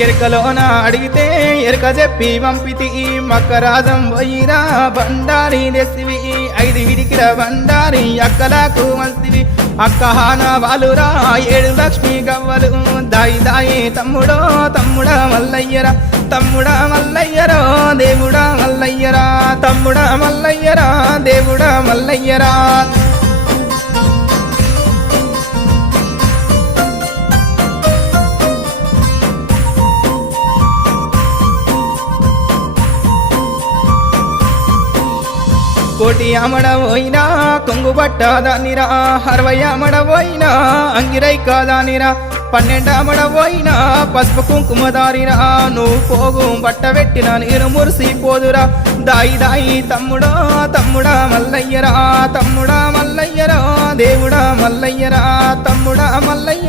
ఎరకలోన అడిగితే ఎరక చెప్పి పంపితి మక్కరాజం పోయిరా బండారి తెసివి 5 విడికిర బండారి అక్కలకు మస్తివి అక్కహాన వాలురా 7 లక్ష్మి గవ్వలు దాయి దాయి తమ్ముడో తమ్ముడా మల్లయ్యరా తమ్ముడా మల్లయ్యరా దేవుడా మల్లయ్యరా తమ్ముడా మల్లయ్యరా దేవుడా మల్లయ్యరా కోటి అమడబోయినా కొంగు పట్టదానిరా 60 అమడబోయినా అంగిరై కాదానిరా 12 అమడబోయినా పసుపు కుంకుమదారిరా నువ్వు పోగు బట్టబెట్టిన నేను మురిసిపోదురా దాయి దాయి తమ్ముడా తమ్ముడా మల్లయ్యరా తమ్ముడా మల్లయ్యరా దేవుడా మల్లయ్యరా తమ్ముడా మల్లయ్య